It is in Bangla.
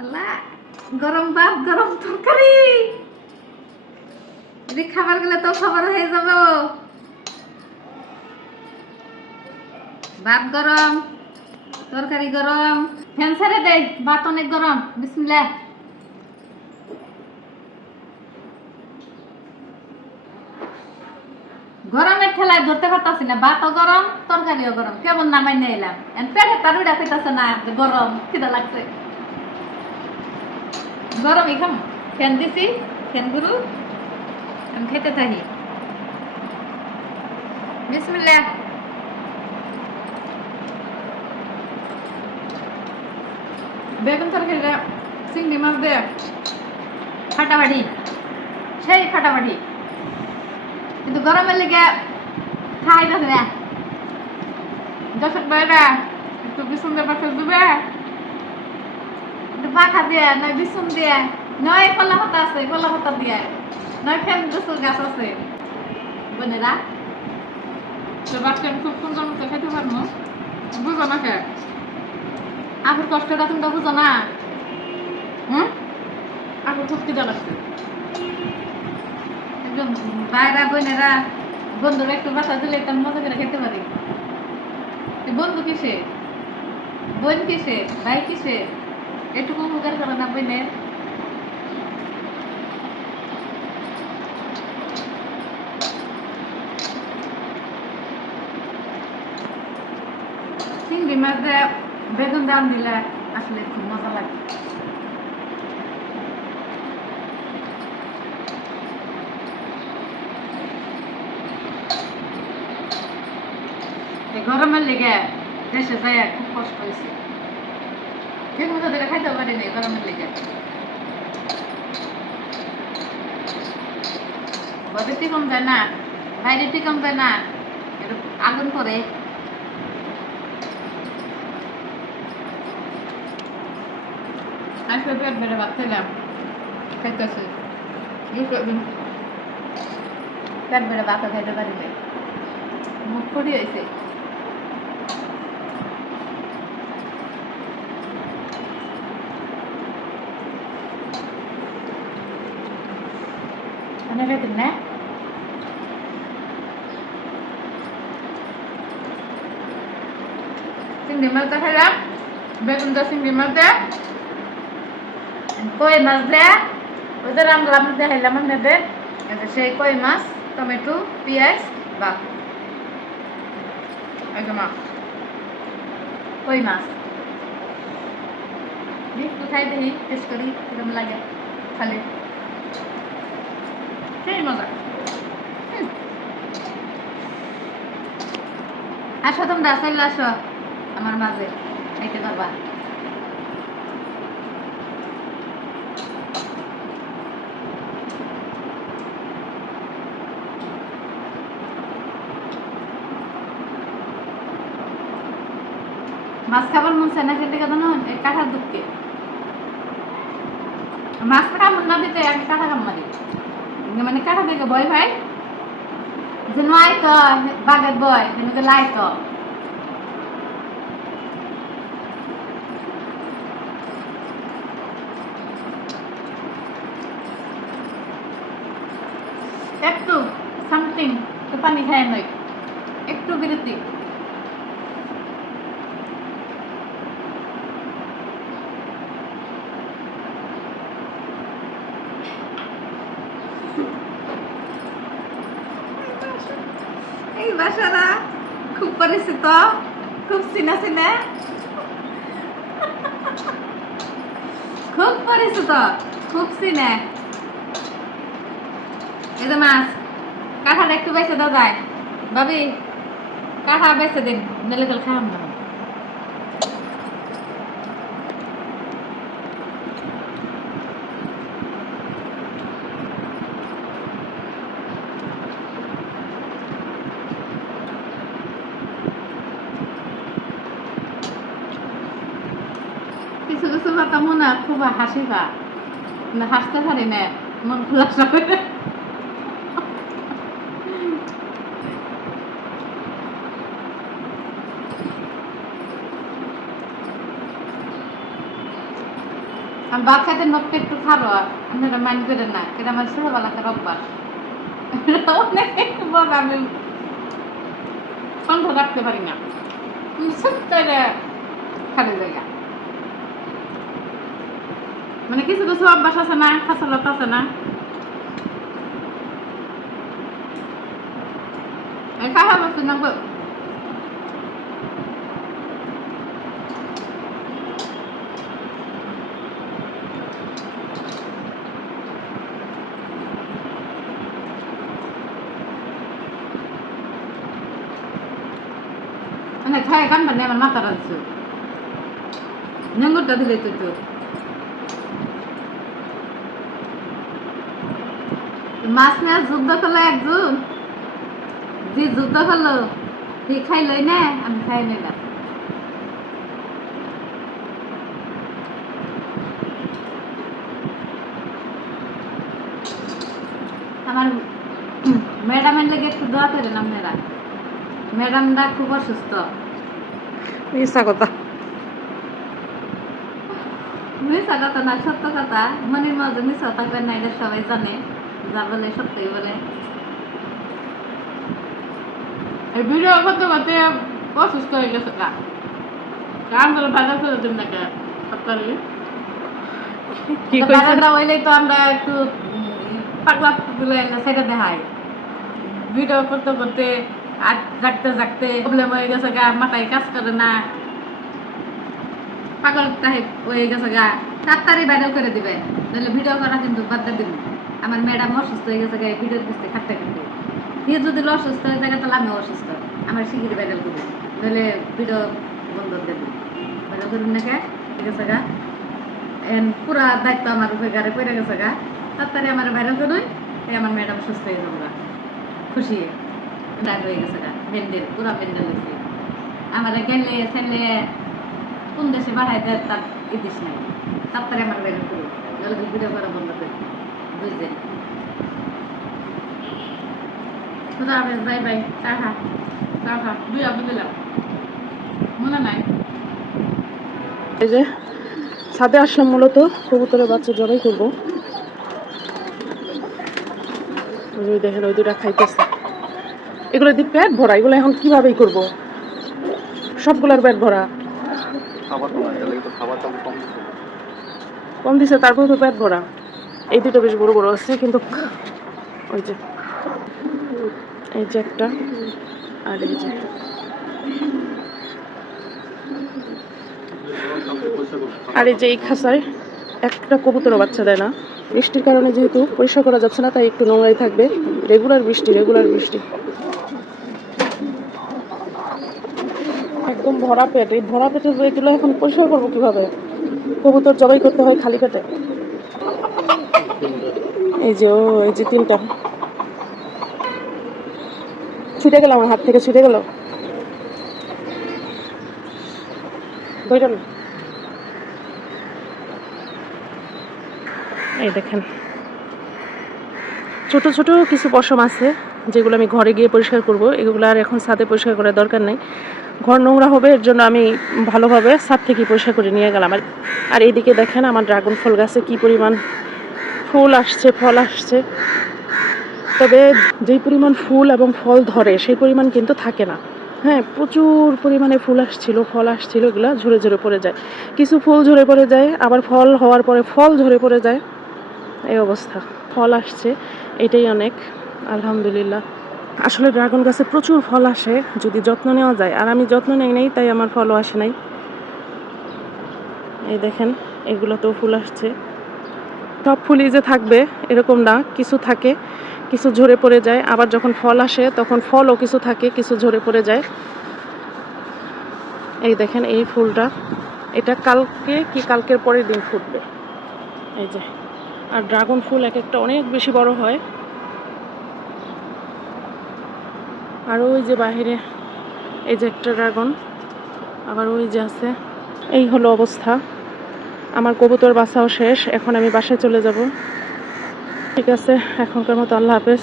আল্লাহ, গরম ভাত গরম তরকারি, যদি খাবার গেলে তো খাবার হয়ে যাবে। ভাত গরম, তরকারি গরম, ফ্যান ছেড়ে দেয়, ভাত অনেক গরম। বিসমিল্লাহ। গরমের ঠেলায় ধরতে পারতাছি না, ভাতও গরম তরকারিও গরম, কেমন নামাই নিয়ে এলাম। পেটে তার উড়া খেতেছে না, গরম খিদা লাগছে, গরমই খাম। ফ্যান দিছি, ফ্যান গুরু আমি খেতে থাকি। বিসমিল্লাহ। বেগুন তরকারিটা চিংড়ি মাছ দিয়ে ফাটাফাটি, সেই ফাটাফাটি, কিন্তু গরমের লেগে খাই যাচ্ছে না। দর্শক ভাইরা একটু বিছুন দিয়ে পাশে দিবে, একটু পাখা দিয়ে, নয় বিছুন দিয়ে, নয় কলা পাতা আছে কলা পাতা দিয়ে, নয় ফ্যান গাছের গাছ আছে। বোনেরা তো বাচ্চা আমি খুব সুন্দর মতো খেতে পারবো, বুঝো না কে আপুর কষ্টটা তুমি বুঝো না। আপুর খুব খিদা লাগছে। একদম ভাইরা বোনেরা বন্ধুরা একটু বাসা দিলে তো মজা করে খেতে পারি। বন্ধু কিসে, বোন কিসে, ভাই কিসে, এটুকু উপকার করে না বোনের। চিংড়ি মাছ দিয়ে বেগুন দাম দিলে আসলে খুব মজা লাগে। গরমের লেগে দেশে যাই খুব কষ্ট হয়েছে, ঠিক মতো ধরে খাইতে পারিনি গরমের লেগে। ঘরে টিকম যায় না, বাইরে টিকম যায় না, আগুন করে। আজকে পেট বেড়ে ভাত খেলাম, খাইতেছে পেট বেড়ে ভাতও খাইতে পারি না, মুখ ফুটি হয়েছে। না চিংড়ি মাছটা খাইলাম, বেগুনটা চিংড়ি মাছ দেয়, কই মাছ দেয়, ওই যে রান্নার মধ্যে খাইলাম আপনাদের সেই কই মাছ, টমেটো, পেঁয়াজ বা একদম কই মাছ একটু খাই দেখি, টেস্ট করি কিরকম লাগে। খালি সেই মজা। আসো তোমরা, চলে আসো আমার মাঝে, খাইতে পারবা। মাছ খাবার মন চায় না, খেতে কথা না কাঁঠার দুঃখে মাছ কামড় না দিতে আমি কাঁঠা কাম মারি, মানে কাঁঠা থেকে ভয় ভাই যে নয় তো বাঘের বয় যেন লাই তো একটু সামথিং তো পানি খায় নয়, একটু বিরতি। এই বাসারা খুব পরিচিত, খুব চিনা চিনা, খুব পরিচিত, খুব চিনে। এই যে মাছ কাঁঠাটা একটু বেঁচে দেওয়া যায়, ভাবি কাঁঠা বেঁচে দিন, নেলে গেলে খাম না। কিছু কিছু কথা মনে খুব হাসি পা, হাসতে পারি না, মন খোলাসা করে। আমি ভাত খাইতে নখটা একটু খারো, আপনারা মাইন্ড করেন না, এটা আমার ছোটবেলাকার অভ্যাস। অনেক বড় আমি কণ্ঠ রাখতে পারি না, সত্যি খালি জায়গা। মানে কিছু কিছু অভ্যাস আছে না, খাসালত আছে না, খাওয়া বস্তু না। মানে খায় গান মানে আমার মাথা রাখছে নেঙ্গুরটা দিলে তুই তো মাছ নিয়ে যুদ্ধ করলো একজন, যে যুদ্ধ করলো সে খাইলই না, আমি খাই নাই না। আমার ম্যাডামের লেগে একটু দোয়া করেন আপনারা, ম্যাডামরা খুব অসুস্থ। মিথ্যা কথা, মিথ্যা কথা না, সত্য কথা। মনের মধ্যে মিথ্যা থাকবে না, এটা সবাই জানে, যা বলে সত্যি বলে। এই ভিডিও করতে করতে অসুস্থ হয়ে গেছে গা, কাম করে বাজার করে দিন না কে সপ্তাহে কি কইছেন? হইলেই তো আমরা একটু পাগলা গুলো সেটা দেখাই, ভিডিও করতে করতে আর জাগতে জাগতে প্রবলেম হয়ে গেছে গা, মাথায় কাজ করে না, পাগল টাইপ হয়ে গেছে গা, তাড়াতাড়ি ভাইরাল করে দিবে, নাহলে ভিডিও করা কিন্তু বাদ দিয়ে দিন। আমার ম্যাডাম অসুস্থ হয়ে গেছে গা, ভিডিওর পিছনে খাটতে খাটতে, সে যদি অসুস্থ হয়ে থাকে তাহলে আমি অসুস্থ, আমার শিগগিরি ভাইরাল করবে, নাহলে ভিডিও বন্ধ করে দিন। ভাইরাল করুন না কে, ঠিক আছে গা, পুরা দায়িত্ব আমার উপরে গাড়ি পড়ে গেছে গা, তাড়াতাড়ি আমার ভাইরাল করুন, আমার ম্যাডাম সুস্থ হয়ে যাবো গা, খুশি হয়ে গেছে গা, মেন্ডেল পুরা মেন্ডেল হয়েছে আমার, গেলে ছেলে কোন দেশে বাড়াই দেয় তার ইতিস নাই, তাড়াতাড়ি আমার ভাইরাল করুন, নাহলে ভিডিও করা বন্ধ করে বুঝলেন। যাই ভাই, চা খা, চা খা, দুই আবু দিলাম মনে নাই। এই যে ছাদে আসলাম মূলত কবুতরের বাচ্চা জবাই করবো। ওই দেখেন ওই দুটা খাইতেছে, এগুলো দিয়ে পেট ভরা, এগুলো এখন কিভাবেই করবো, সবগুলোর পেট ভরা, কম দিছে তারপরে তো পেট ভরা। এই দুটো বেশ বড় বড় আছে, কিন্তু ওই যে এই যে একটা, আর এই যে আর এই যে এই খাঁচায় একটা কবুতর বাচ্চা দেয় না, বৃষ্টির কারণে যেহেতু পরিষ্কার করা যাচ্ছে না, তাই একটু নোংরাই থাকবে। রেগুলার বৃষ্টি একদম ভরা পেট, এই ভরা পেটে এগুলো এখন পরিষ্কার করবো কিভাবে? কবুতর জবাই করতে হয় খালি পেটে। এই যে এই যে তিনটা ছুটে গেল, আমার হাত থেকে ছুটে গেল, এই দেখেন ছোট ছোট কিছু পশম আছে যেগুলো আমি ঘরে গিয়ে পরিষ্কার করব, এগুলো আর এখন ছাদে পরিষ্কার করার দরকার নেই, ঘর নোংরা হবে, এর জন্য আমি ভালোভাবে ছাদ থেকে পরিষ্কার করে নিয়ে গেলাম। আর এইদিকে দেখেন আমার ড্রাগন ফল গাছে কি পরিমাণ ফুল আসছে, ফল আসছে, তবে যেই পরিমাণ ফুল এবং ফল ধরে সেই পরিমাণ কিন্তু থাকে না। হ্যাঁ, প্রচুর পরিমাণে ফুল আসছিল, ফল আসছিল, এগুলো ঝরে ঝরে পড়ে যায়, কিছু ফুল ঝরে পড়ে যায়, আবার ফল হওয়ার পরে ফল ঝরে পড়ে যায়, এই অবস্থা। ফল আসছে, এটাই অনেক, আলহামদুলিল্লাহ। আসলে ড্রাগন গাছে প্রচুর ফল আসে যদি যত্ন নেওয়া যায়, আর আমি যত্ন নেই নাই, তাই আমার ফলও আসে নাই। এই দেখেন এগুলোতেও ফুল আসছে, সব ফুলই যে থাকবে এরকম না, কিছু থাকে, কিছু ঝরে পড়ে যায়, আবার যখন ফল আসে তখন ফলও কিছু থাকে, কিছু ঝরে পড়ে যায়। এই দেখেন এই ফুলটা, এটা কালকে কি কালকের পরের দিন ফুটবে, এই যে। আর ড্রাগন ফুল এক একটা অনেক বেশি বড় হয়। আর ওই যে বাহিরে এই যে একটা ড্রাগন, আবার ওই যে আছে। এই হলো অবস্থা, আমার কবুতর বাসাও শেষ, এখন আমি বাসায় চলে যাব। ঠিক আছে, এখনকার মতো আল্লাহ হাফেজ।